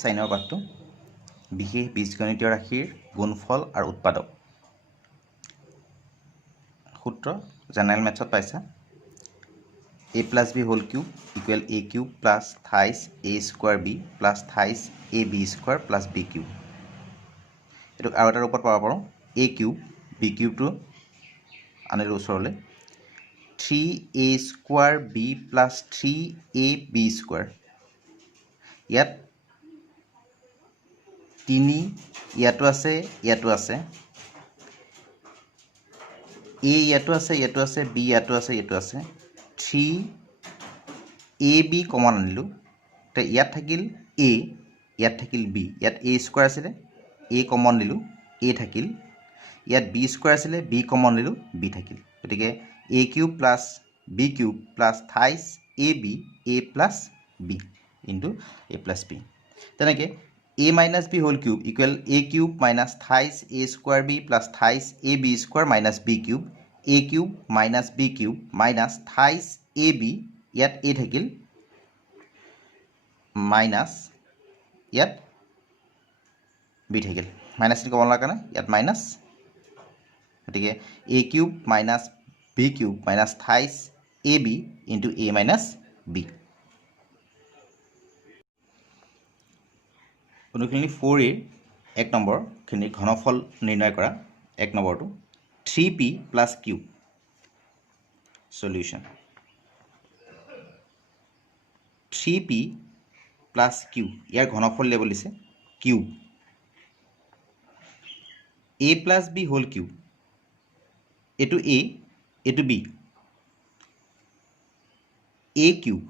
চাইনৰ পাঠটো বিশেষ বীজগণিতীয় ৰাশিৰ গুণফল আৰু উৎপাদক সূত্ৰ জেনেৰেল মেথছত পাইছা a plus b whole cube equal a cube plus thrice a square b plus thrice a b square plus b cube এটুক আৰু এটা ৰূপত পাব পাৰোঁ a cube b cube to আনিলো ওচৰলৈ 3a square b plus 3ab square ইয়াত 3 ইয়াতো আছে ইয়াতো আছে a ইয়াতো আছে b ইয়াতো আছে 3ab কমন আনিলো তে ইয়াত থাকিল a ইয়াত থাকিল b ইয়াত a স্কয়াৰ আছিল a কমন নিলো a থাকিল ইয়াত b স্কয়াৰ আছিল b কমন নিলো b থাকিল গতিকে a cube plus b cube plus thrice ab a plus b into a plus b তেনেকে a minus b whole cube equal a cube minus thrice a square b plus thrice ab square minus b cube a cube minus b cube minus thrice ab ইয়াত a থাকিল minus ইয়াত b থাকিল minus T common লাগা না ইয়াত minus গতিকে a cube minus b cube minus thrice ab into a minus b অনুশীলনী 4 এ 1 number খিনি ঘনফল নিৰ্ণয় কৰা 1 নম্বৰটো 3p plus q solution 3p plus q ইয়াৰ ঘনফল লেবল দিছে q a plus b whole cube এটো a এটো b a cube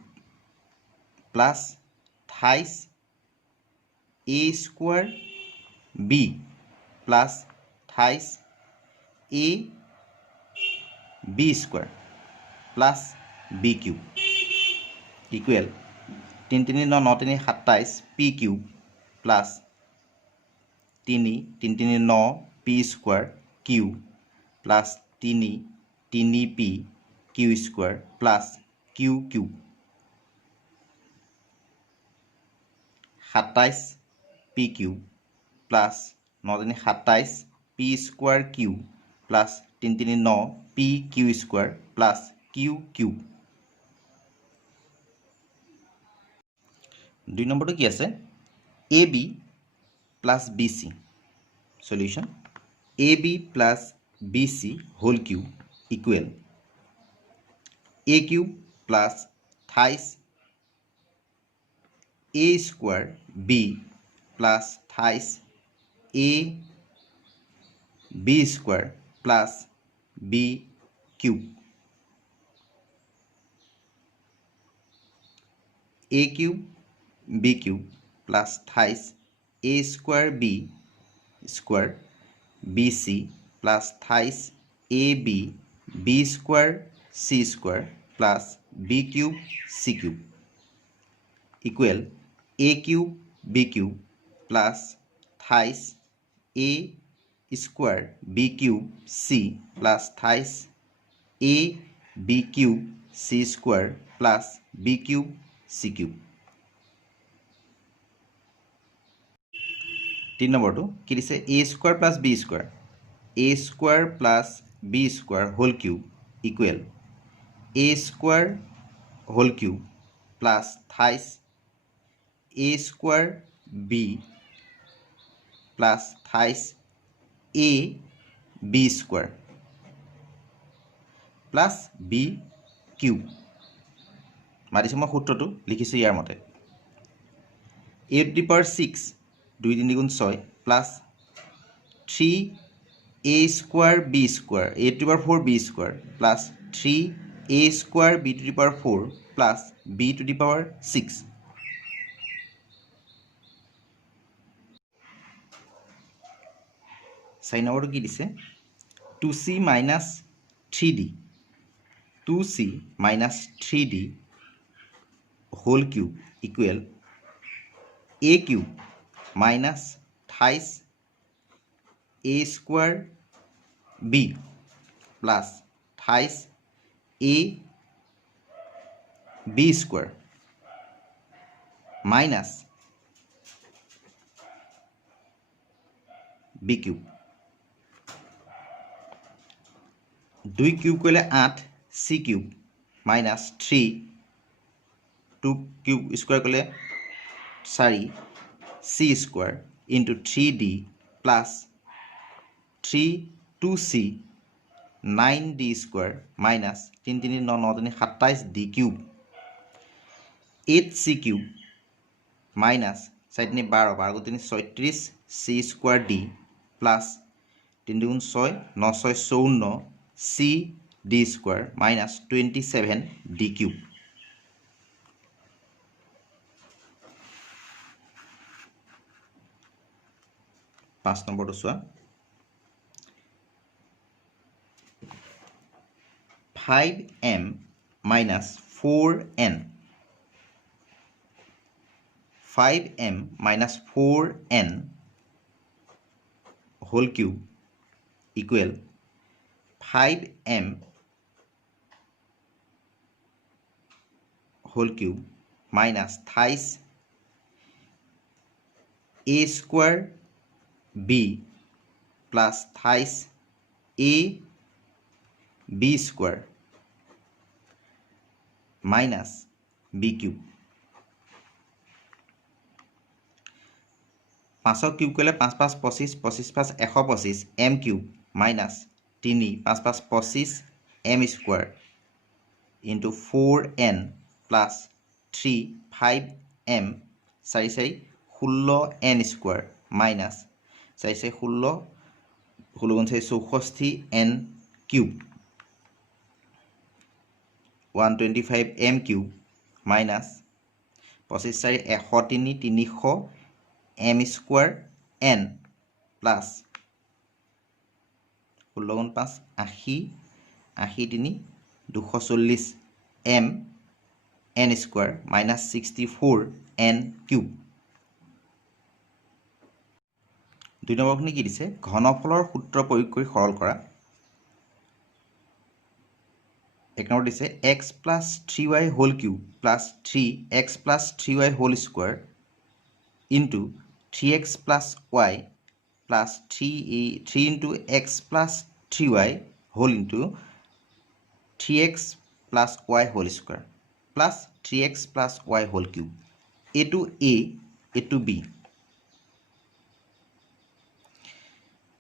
plus thrice a square b plus thrice a b square plus b cube equal 3 3 9 9 3 27 p cube plus 3 3 3 9 p square q plus 3 3 p q square plus q cube 27 p cube plus 9 3 27 p square q plus 3 3 9 p q square plus q cube 2 নম্বৰটো কি আছে ab plus bc solution ab plus bc whole cube equal a cube plus thrice a square b plus thrice a b square plus b cube a cube b cube plus thrice a square b square bc plus thrice ab b square c square plus b cube c cube equal a cube b cube plus thrice a square b cube c plus thrice a b cube c square plus b cube c cube 3 নম্বৰটো কি দিছে a square plus b square plus b square whole cube equal a square whole cube plus thrice a square b plus thrice a b square plus b cube মাৰিছো মই সূত্ৰটো লিখিছো ইয়াৰ মতে a to the power 6 2 3 গুণ 6 plus 3 a square b square a to the power 4 b square plus 3 a square b to the power 4 plus b to the power 6 sign নম্বৰটো কি দিছে 2c minus 3d 2c minus 3d whole cube equal a cube minus thrice a square b plus thrice a b square minus B cube 2 cube কৰিলে 8 C cube minus 3 2 cube square কৰিলে 4 C square into 3d plus 3 2c 9d square minus 3 3 9 9 3 27 d cube 8c cube minus 4 3 12 12 3 36 c square d plus 3 2 6 9 6 54 c d square minus 27 d cube 5 নম্বৰটো চোৱা 5m minus 4n 5m minus 4n whole cube equal 5m whole cube minus thrice a square b plus thrice a b square minus b cube 5 cube কৰিলে 5 5 25 25 5 125 m cube minus 3 5 5 25 m square into 4n plus 3 5m 4 4 16n square minus 4 4 16 16 64n cube 125m cube minus 25 4 103 300 m square n plus 16 5 80 83 240 m n square minus 64 n cube 2 নম্বৰখিনি কি দিছে ঘনফলৰ সূত্ৰ প্ৰয়োগ কৰি সৰল কৰা 1 number দিছে x plus 3y whole cube plus 3x plus 3y whole square into 3x plus y plus 3 into x plus 3y whole into 3x plus y whole square plus 3x plus y whole cube a to b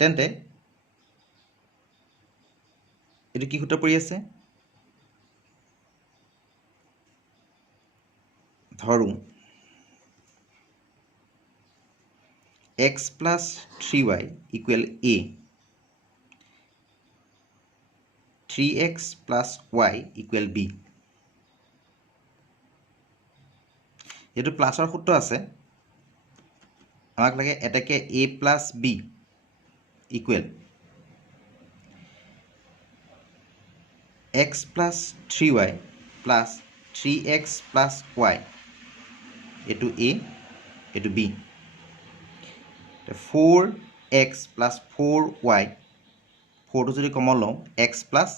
তেন্তে এটো কি সূত্ৰ পৰি আছে ধৰো x plus 3y equal a 3x plus y equal b এটো প্লাসৰ সূত্ৰ আছে আমাক লাগে এটাকে a plus b equal x plus 3y plus 3x plus y etu a etu b 4x plus 4y 4 to যদি কমন লওঁ x plus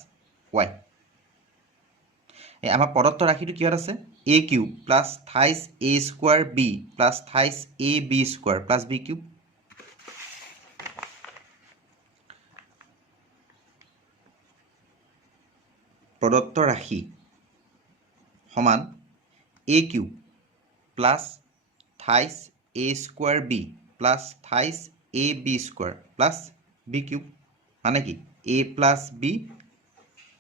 y আমাৰ পদত্ব ৰাখিটো কি আছে a cube plus thrice a square b plus thrice a b square plus b cube পদত্ব ৰাখি সমান a cube plus thrice a square b plus thrice a b square plus b cube মানে কি a plus b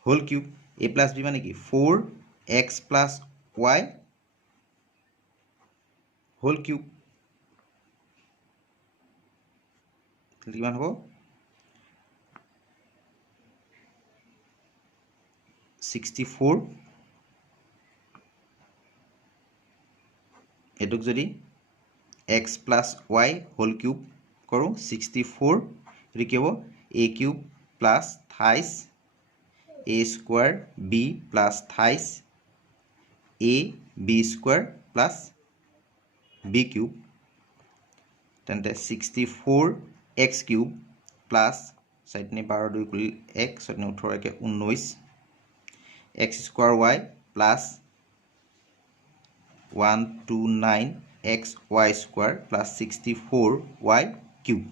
whole cube a plus b মানে কি 4x plus y whole cube কিমান হ'ব 64 এটুক যদি x plus y whole cube কৰো 64 এটো কি হ'ব a cube plus thrice a square b plus thrice a b square plus b cube তেন্তে 64 x cube plus 7 12 2 কুলি x 7 18 কে 19 x square y plus 129 x y square plus 64 y cube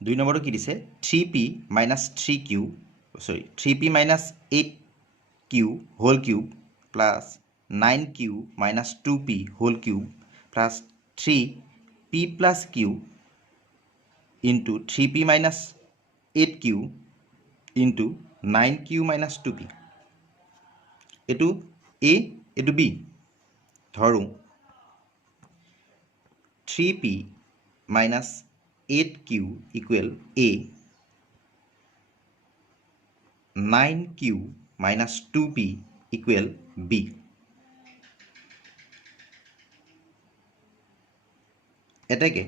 2 নম্বৰটো কি দিছে 3p minus 3q sorry 3p minus 8q whole cube plus 9q minus 2p whole cube plus 3p plus q into 3p minus 8q into 9q minus 2p এটো a এটো b ধৰো 3p minus 8q equal a 9q minus 2p equal b এটাকে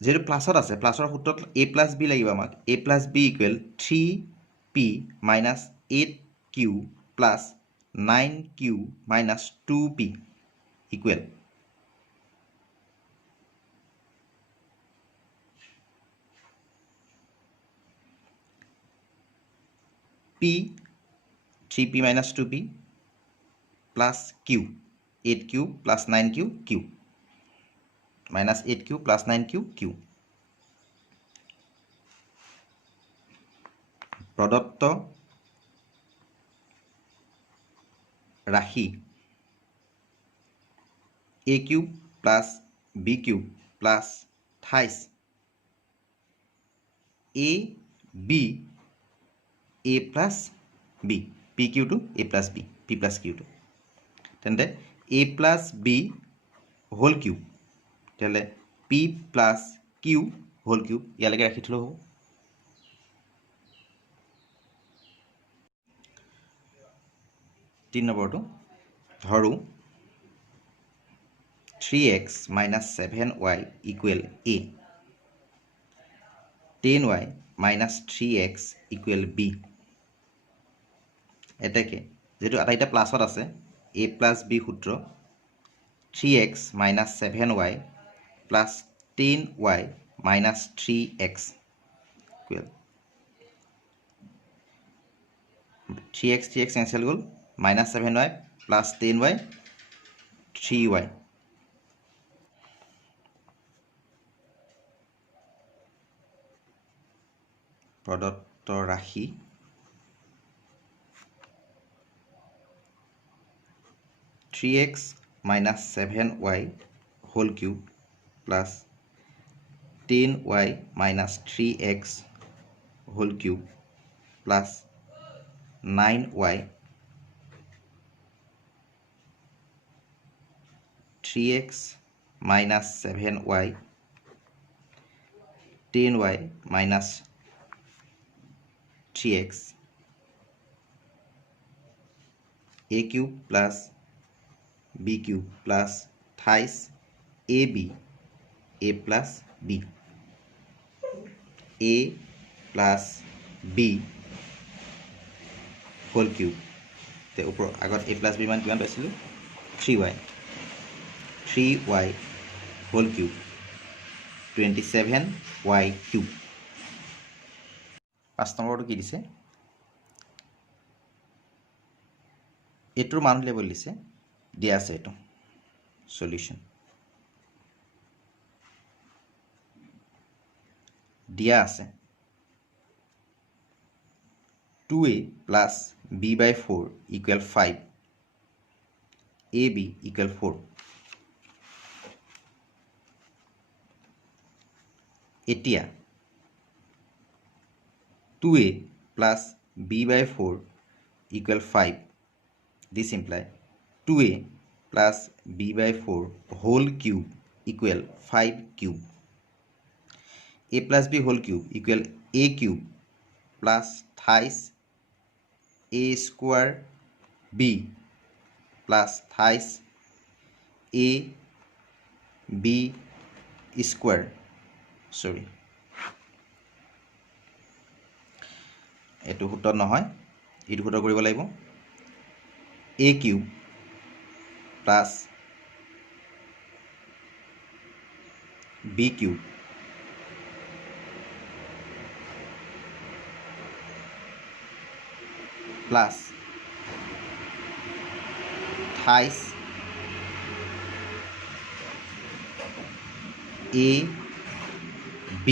যেটো প্লাসত আছে প্লাসৰ সূত্ৰত a plus b লাগিব আমাক a plus b equal 3p minus 8q plus 9q minus 2p equal p 3p minus 2p plus q 8q plus 9q q minus 8q plus 9q q প্রদত্ত রাশি a cube plus b cube plus 28 a b a plus b p q to a plus b p plus q to তেন্তে a plus b whole cube তেলে p plus q whole cube ইয়ালৈকে ৰাখি থলো হ'ব 3 নম্বৰটো ধৰো 3x minus 7y equal a 10y minus 3x equal b এটাকে যেটো আটাইটা প্লাসত আছে a plus b সূত্ৰ 3x minus 7y plus 10y minus 3x equal 3x 3x cancel গ'ল minus 7y plus 10y 3y প্রদত্ত রাশি three x minus 7y whole cube plus 10y minus 3x whole cube plus 9y 3x minus 7y 10y minus 3x a cube plus b cube plus 28 ab a plus b a plus b whole cube তে ওপৰ আগত a plus b মান কিমান পাইছিলো 3y 3y whole cube 27y cube 5 নম্বৰটো কি দিছে এটোৰ মান লেভেল দিছে দিয়া আছে এটো সলিউশন দিয়া আছে 2a plus b by 4 equal 5 ab equal 4 এতিয়া 2a plus b by 4 equal 5 this imply 2a plus b by 4 whole cube equal 5 cube a plus b whole cube equal a cube plus thrice a square b plus thrice a b square sorry এটো সূত্ৰ নহয় এটো সূত্ৰ কৰিব লাগিব a cube plus b cube plus thrice a b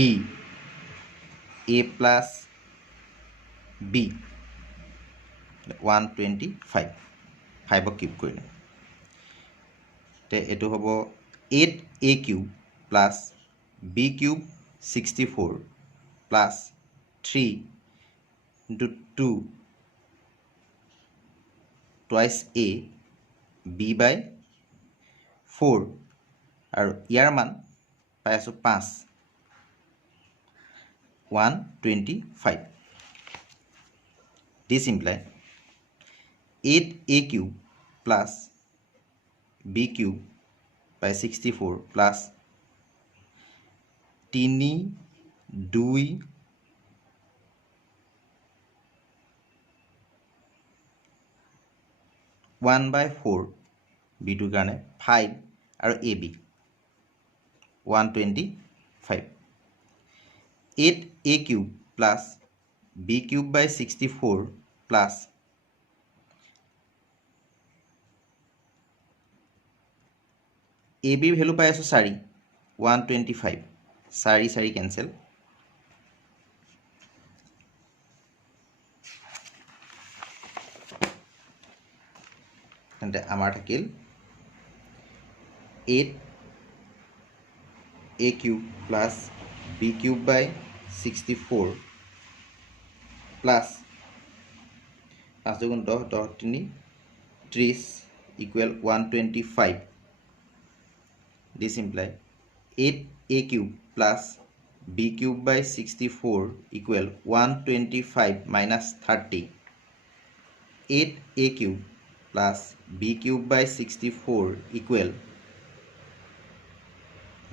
a plus b 125 5 cube কৰিলে তে এটো হ'ব 8a cube plus b cube 64 plus 3 into 2 twice a b by 4 আৰু ইয়াৰ মান পাই আছো 5 125 this implies 8a cube plus b cube by 64 plus 3 2 1 by 4 b to কাৰণে 5 আৰু ab 125 8a cube plus b cube by 64 plus ab value পাই আছো 4 125 4 4 cancel তেন্তে আমাৰ থাকিল 8a cube plus b cube by 64 plus 5 দুগুণ 10 10 3 30 equal 125 this implies 8a cube plus b cube by 64 equal 125 minus 30 8a cube plus b cube by 64 equal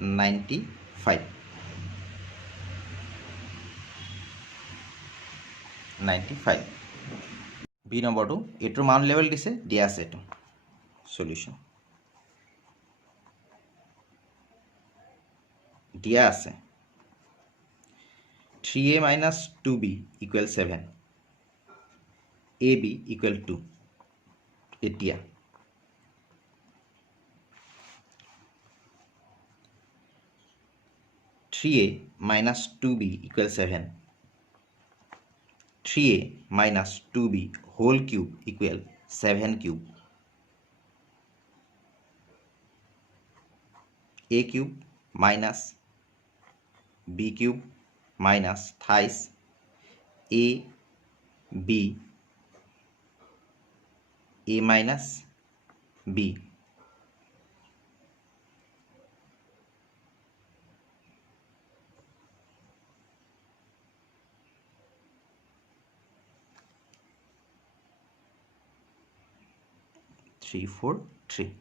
95 b নম্বৰটো এটোৰ মান level দিছে দিয়া আছে এটো সলিউশন দিয়া আছে 3a minus 2b equal 7 ab equal 2 এতিয়া 3a minus 2b equal 7 3a minus 2b whole cube equal 7 cube a cube minus b cube minus thrice a b a minus b 3 4 3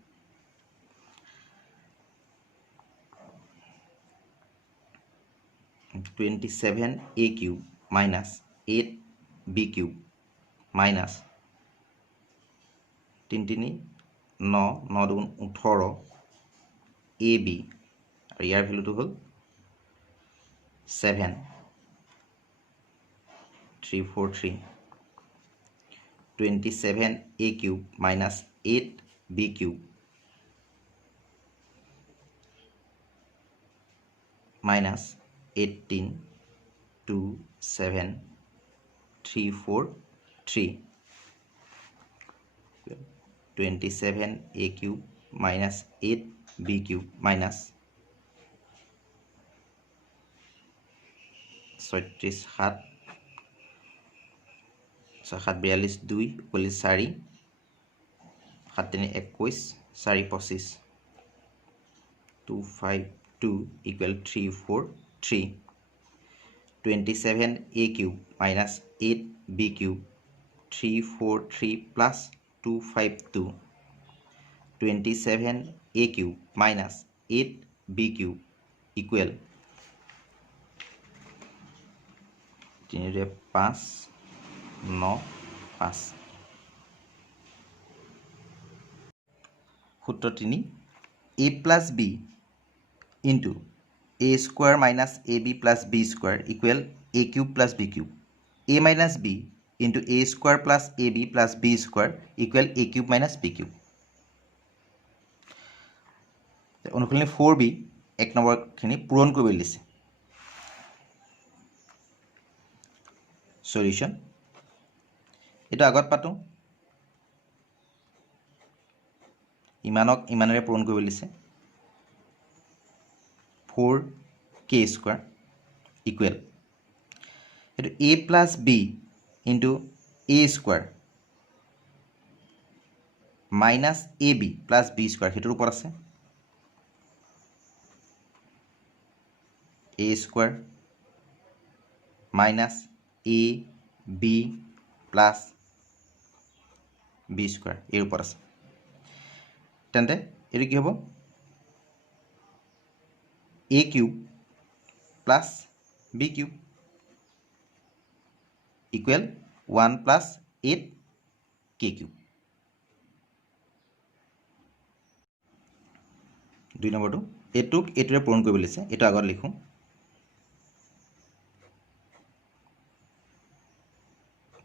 27a cube minus 8b cube minus 3 3 9 9 দুগুণ 18 ab আৰু ইয়াৰ ভ্যালুটো হ'ল 7 3 4 3 27a cube minus 8b cube minus 18 2 7 3 4 3 27a cube minus 8b cube minus 36 7 42 2 4 7 3 21 4 25 2 5 2 equal 3 4 3 27a cube minus 8b cube 3 4 3 plus 2 5 2 27a cube minus 8b cube equal 3 5 9 5 সূত্ৰ 3 a plus b into a square minus ab plus b square equal a cube plus b cube a minus b into a square plus ab plus b square equal a cube minus b cube অনুকূলনি 4b এক number খিনি পূৰণ কৰিব দিছে solution এটা আগত পাতো ইমানক ইমানেৰে পূৰণ কৰিব দিছে 4k স্কয়াৰ ইকুৱেল এটো a plus b into a square minus ab plus b square হেতুৰ ওপৰত আছে a square minus a b plus b square এর উপর আছে তেন্তে এর কি হবে a cube plus b cube equal 1 plus 8 k cube 2 নম্বৰটো এটুক এটুৰে পূৰণ কৰিব লৈছে এটো আগত লিখো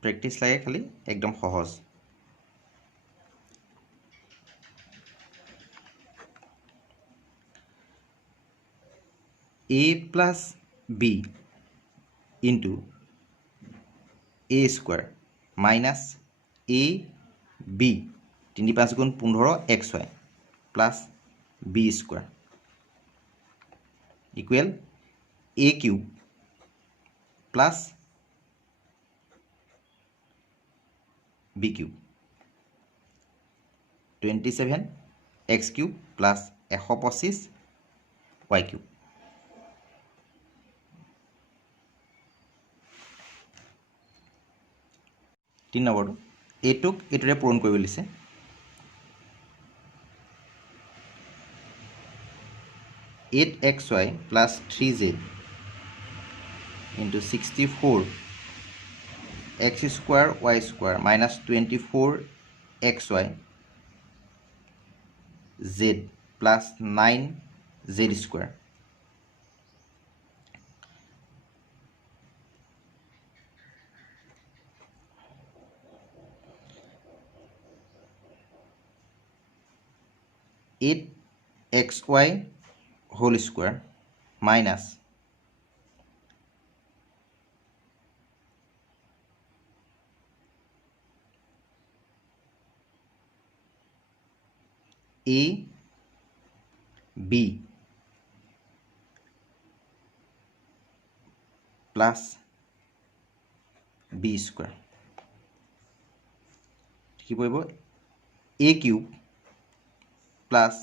প্ৰেক্টিস লাগে খালি একদম সহজ a plus b into a square minus a b 3 5 গুণ 15 xy plus b square equal a cube plus b cube 27 x cube plus 125 y cube তিন নম্বৰটো এটুক এটুৰে পূৰণ কৰিব লৈছে eight xy plus 3z into 64 x square y square minus 24 xy z plus 9 z square eight xy whole square minus a b plus b square কি পড়ব a cube plus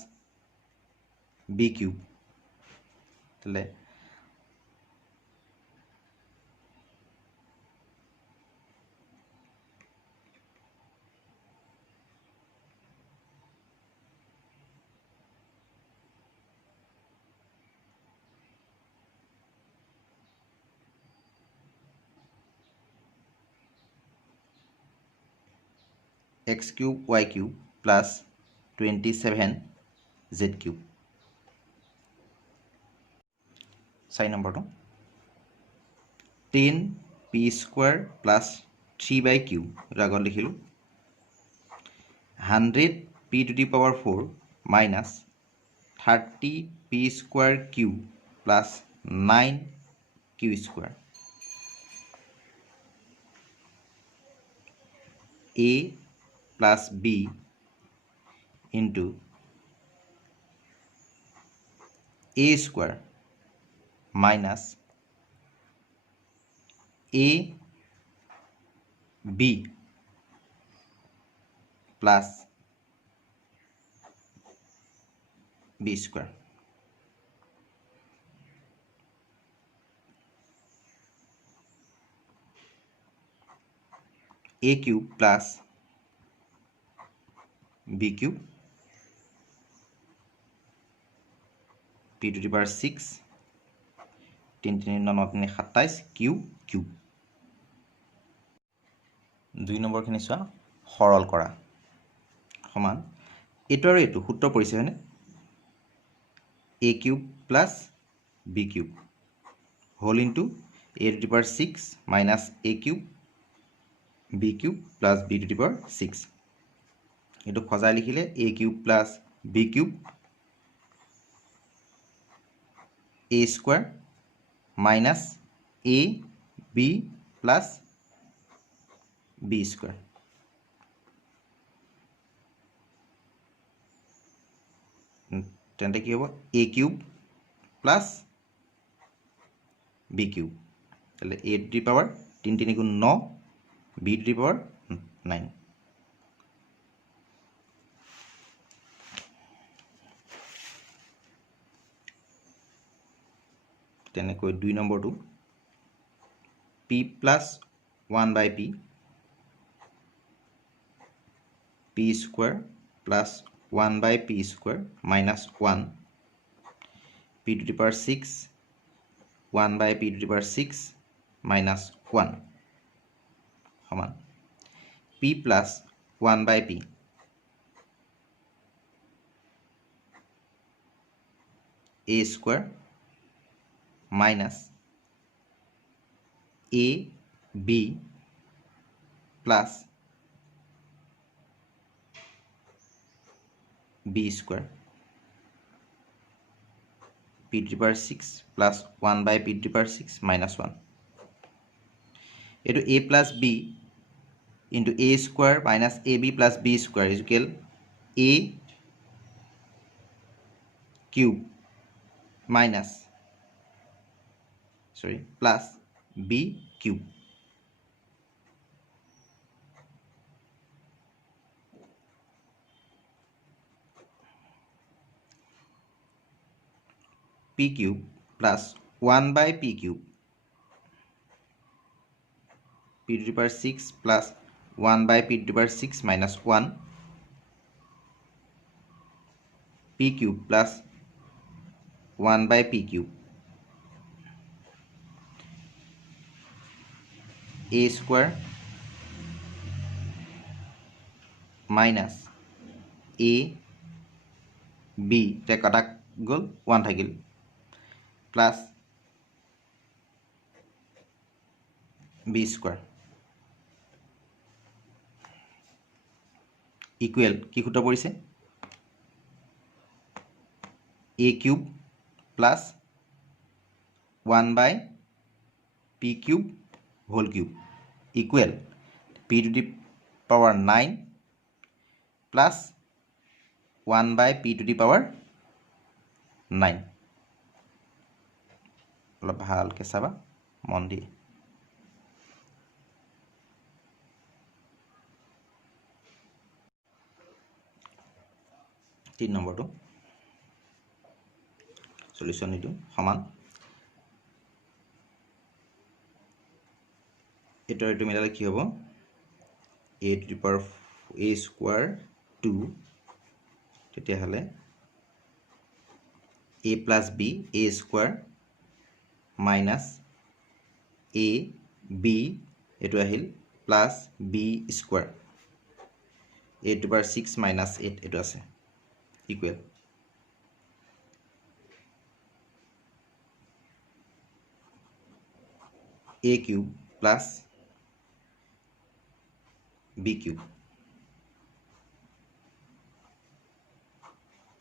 b cube তাহলে x cube y cube plus 27 z cube 4 নম্বৰটো 10 p square plus 3 by cube আগত লিখিলো 100 p to the power 4 minus 30 p square cube plus 9 q square a plus b into a square minus a b plus b square a cube plus b cube p to the power 6 3 3 9 3 27 q cube 2 number খিনি চোৱা সৰল কৰা সমান এটো আৰু এটো সূত্ৰ পৰিছে হয়নে a cube plus b cube whole into a to the power 6 minus a cube b cube plus b to the power 6 এটো খজাই লিখিলে a cube plus b cube a square minus a b plus B square তেন্তে কি হ'ব A cube plus B cube তাহলে A to the power 3 3 গুণ 9 B two the power 9 তেনেকৈ 2 নম্বৰটো p plus 1 by p p square plus 1 by p square minus 1 p to the power 6 1 by p to the power 6 minus 1 সমান p plus 1 by p a square minus a b plus b square p to the power 6 plus 1 by p to the power 6 minus 1 এইটো a plus b into a square minus ab plus b square is equal a cube minus plus b cube p cube plus 1 by p cube p to the power 6 plus 1 by p to the power 6 minus 1 p cube plus 1 by p cube a square minus a b তে কাটা গ'ল 1 থাকিল plus b square equal কি সূত্ৰ পৰিছে a cube plus 1 by p cube whole cube equal p to the power 9 plus 1 by p to the power 9 অলপ ভালকৈ চাবা মন দি 3 নম্বৰটো সলিউশন নিদিও সমান এইটো মিলালে কি হ'ব a two the power a square 2 তেতিয়াহ'লে a plus b a square minus a b এইটো আহিল plus b square a two the power 6 minus 8 এইটো আছে equal a cube plus b cube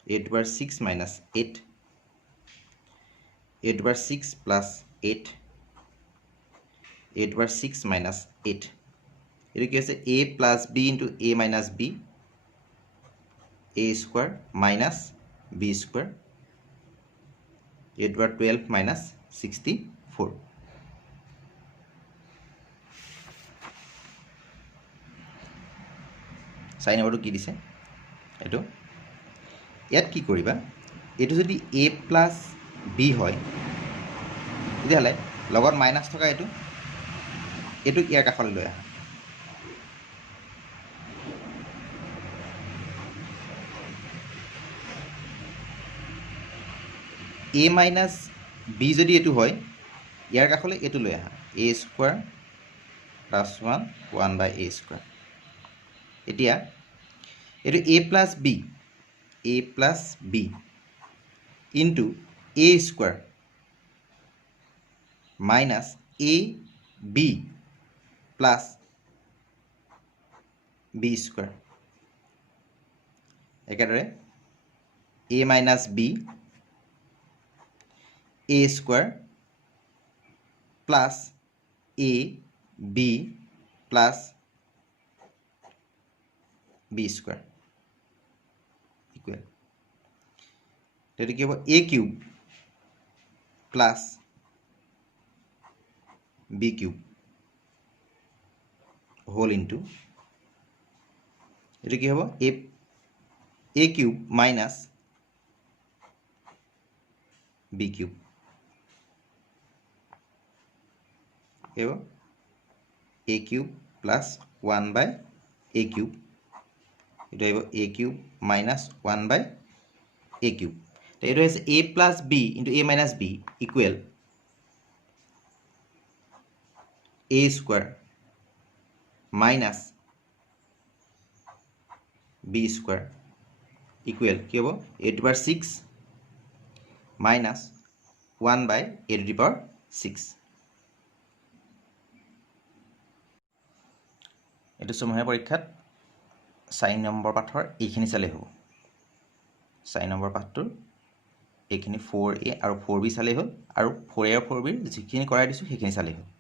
a to the power 6 minus 8 a to the power 6 plus 8 a to the power 6 minus 8 এইটো কি আছে a plus b into a minus b a square minus b square a to the power 12 minus 64 চাই নম্বৰটো কি দিছে এইটো ইয়াত কি কৰিবা এইটো যদি a প্লাছ b হয় তেতিয়াহ'লে লগত মাইনাছ থকা এইটো ইয়াৰ কাষলৈ লৈ আহা a মাইনাছ b যদি এইটো হয় ইয়াৰ কাষলৈ এইটো লৈ আহা a square plus 1 by a square এতিয়া এইটো a plus b into a square minus a b plus b square একেদৰে a minus b a square plus a b plus B square equal তেতিয়া কি হ'ব A cube plus B cube whole into এইটো কি হ'ব A cube minus B cube কি হ'ব A cube plus 1 by A cube এইটো আহিব A cube minus 1 by A cube তো এইটো হৈছে A plus B into A minus B equal A square minus B square equal কি হ'ব A to power 6 minus 1 by A to the power 6 এইটো ছমহীয়া পৰীক্ষাত 4 নম্বৰ পাঠৰ এইখিনি চালেই হ'ব 4 নম্বৰ পাঠটোৰ এইখিনি 4A আৰু 4B চালেই হ'ল আৰু 4A আৰু 4B যিখিনি কৰাই দিছোঁ সেইখিনি চালেই হ'ল